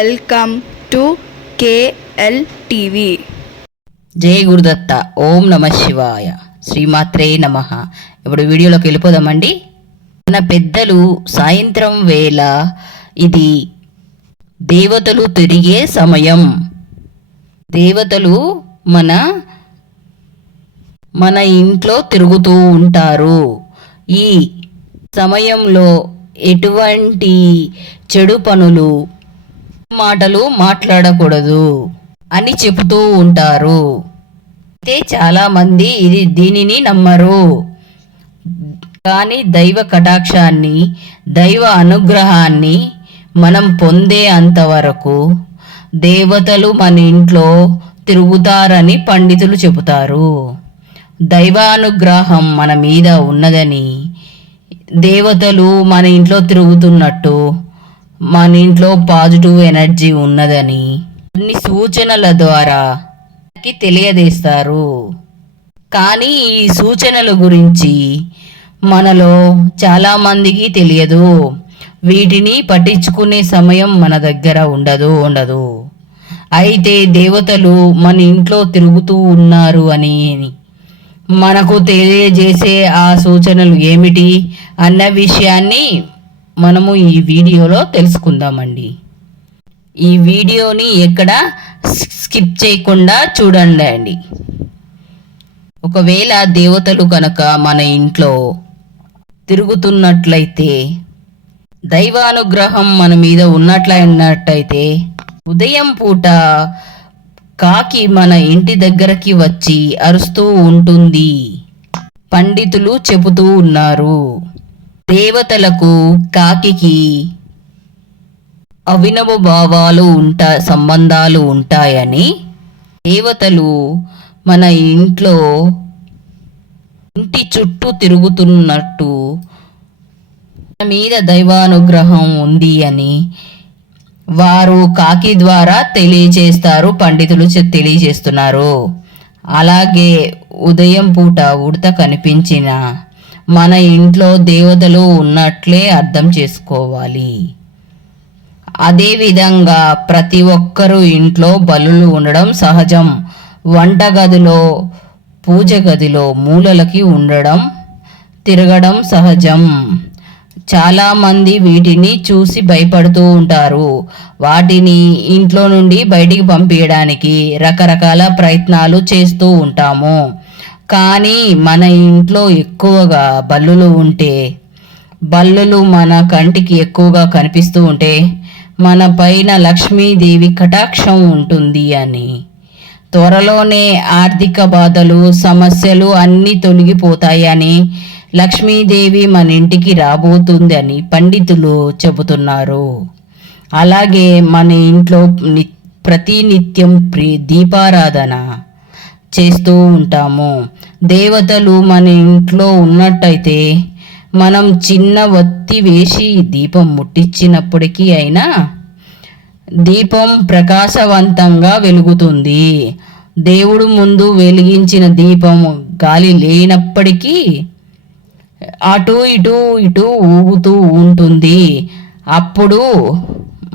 Welcome to KL TV జయ గురుదత్త ఓం నమ శివాయ. శ్రీమాత్రే నమ. ఇప్పుడు వీడియోలోకి వెళ్ళిపోదామండి. మన పెద్దలు సాయంత్రం వేళ ఇది దేవతలు తిరిగే సమయం. దేవతలు మన మన ఇంట్లో తిరుగుతూ ఉంటారు. ఈ సమయంలో ఎటువంటి చెడు పనులు మాటలు మాట్లాడకూడదు అని చెబుతూ ఉంటారు. అయితే చాలా మంది ఇది దీనిని నమ్మరు. కానీ దైవ కటాక్షాన్ని దైవ అనుగ్రహాన్ని మనం పొందే అంతవరకు దేవతలు మన ఇంట్లో తిరుగుతారని పండితులు చెబుతారు. దైవానుగ్రహం మన మీద ఉన్నదని దేవతలు మన ఇంట్లో తిరుగుతున్నట్టు మన ఇంట్లో పాజిటివ్ ఎనర్జీ ఉన్నదని కొన్ని సూచనల ద్వారా మనకి తెలియజేస్తారు. కానీ ఈ సూచనల గురించి మనలో చాలా మందికి తెలియదు. వీటిని పట్టించుకునే సమయం మన దగ్గర ఉండదు ఉండదు. అయితే దేవతలు మన ఇంట్లో తిరుగుతూ ఉన్నారు అని మనకు తెలియజేసే ఆ సూచనలు ఏమిటి అన్న విషయాన్ని మనము ఈ వీడియోలో తెలుసుకుందామండి. ఈ వీడియోని ఎక్కడ స్కిప్ చేయకుండా చూడండి అండి. ఒకవేళ దేవతలు కనుక మన ఇంట్లో తిరుగుతున్నట్లయితే దైవానుగ్రహం మన మీద ఉన్నట్లయినట్టయితే ఉదయం పూట కాకి మన ఇంటి దగ్గరకి వచ్చి అరుస్తూ ఉంటుంది. పండితులు చెబుతూ ఉన్నారు. దేవతలకు కాకికి అవినవ భావాలు ఉంటా సంబంధాలు ఉంటాయని దేవతలు మన ఇంట్లో ఇంటి చుట్టూ తిరుగుతున్నట్టు మన మీద దైవానుగ్రహం ఉంది అని వారు కాకి ద్వారా తెలియచేస్తారు పండితులు తెలియజేస్తున్నారు. అలాగే ఉదయం పూట ఉడత కనిపించిన మన ఇంట్లో దేవతలు ఉన్నట్లే అర్థం చేసుకోవాలి. అదేవిధంగా ప్రతి ఒక్కరు ఇంట్లో బలులు ఉండడం సహజం. వంటగదిలో పూజ గదిలో మూలలకి ఉండడం తిరగడం సహజం. చాలామంది వీటిని చూసి భయపడుతూ ఉంటారు. వాటిని ఇంట్లో నుండి బయటికి పంపించడానికి రకరకాల ప్రయత్నాలు చేస్తూ ఉంటాము. కానీ మన ఇంట్లో ఎక్కువగా బల్లులు ఉంటే బల్లులు మన కంటికి ఎక్కువగా కనిపిస్తూ ఉంటే మన పైన లక్ష్మీదేవి కటాక్షం ఉంటుంది అని. త్వరలోనే ఆర్థిక బాధలు సమస్యలు అన్నీ తొలగిపోతాయని లక్ష్మీదేవి మన ఇంటికి రాబోతుంది అని పండితులు చెబుతున్నారు. అలాగే మన ఇంట్లో ని ప్రతినిత్యం ప్రీ దీపారాధన చేస్తూ ఉంటాము. దేవతలు మన ఇంట్లో ఉన్నట్టయితే మనం చిన్న వత్తి వేసి దీపం ముట్టించినప్పటికీ అయినా దీపం ప్రకాశవంతంగా వెలుగుతుంది. దేవుడు ముందు వెలిగించిన దీపం గాలి లేనప్పటికీ అటు ఇటు ఇటు ఊగుతూ ఉంటుంది. అప్పుడు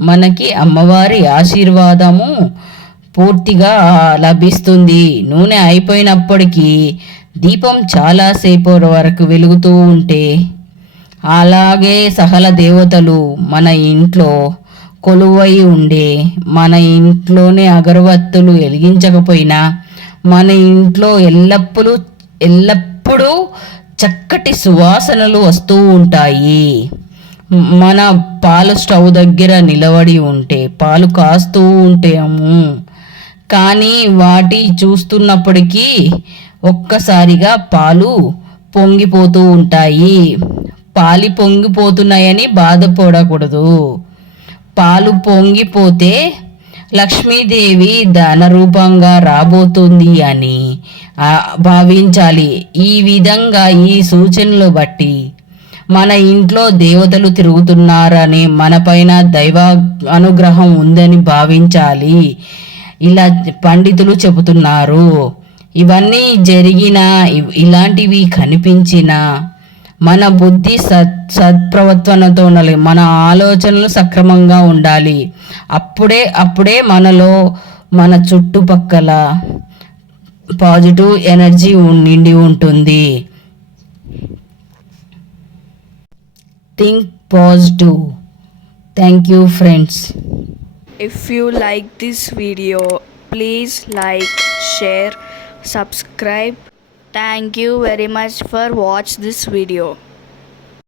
మనకి అమ్మవారి ఆశీర్వాదము పూర్తిగా లభిస్తుంది. నూనె అయిపోయినప్పటికీ దీపం చాలాసేపు వరకు వెలుగుతూ ఉంటే అలాగే సహల దేవతలు మన ఇంట్లో కొలువై ఉండే మన ఇంట్లోనే అగరవత్తులు వెలిగించకపోయినా మన ఇంట్లో ఎల్లప్పుడూ ఎల్లప్పుడూ చక్కటి సువాసనలు వస్తూ ఉంటాయి. మన పాలు స్టవ్ దగ్గర నిలబడి ఉంటే పాలు కాస్తూ ఉంటాము కానీ వాటి చూస్తున్నప్పటికీ ఒక్కసారిగా పాలు పొంగిపోతూ ఉంటాయి. పాలి పొంగిపోతున్నాయని బాధపడకూడదు పాలు పొంగిపోతే లక్ష్మీదేవి ధన రూపంగా రాబోతుంది అని భావించాలి. ఈ విధంగా ఈ సూచనలు బట్టి మన ఇంట్లో దేవతలు తిరుగుతున్నారని మనపైన దైవ అనుగ్రహం ఉందని భావించాలి. ఇలా పండితులు చెబుతున్నారు ఇవన్నీ జరిగిన ఇలాంటివి కనిపించిన మన బుద్ధి సత్ సత్ప్రవర్తనతో ఉండాలి మన ఆలోచనలు సక్రమంగా ఉండాలి. అప్పుడే అప్పుడే మనలో మన చుట్టుపక్కల పాజిటివ్ ఎనర్జీ నిండి ఉంటుంది. Think positive. Thank you friends. If you like this video, please like, share, subscribe. Thank you very much for watch this video.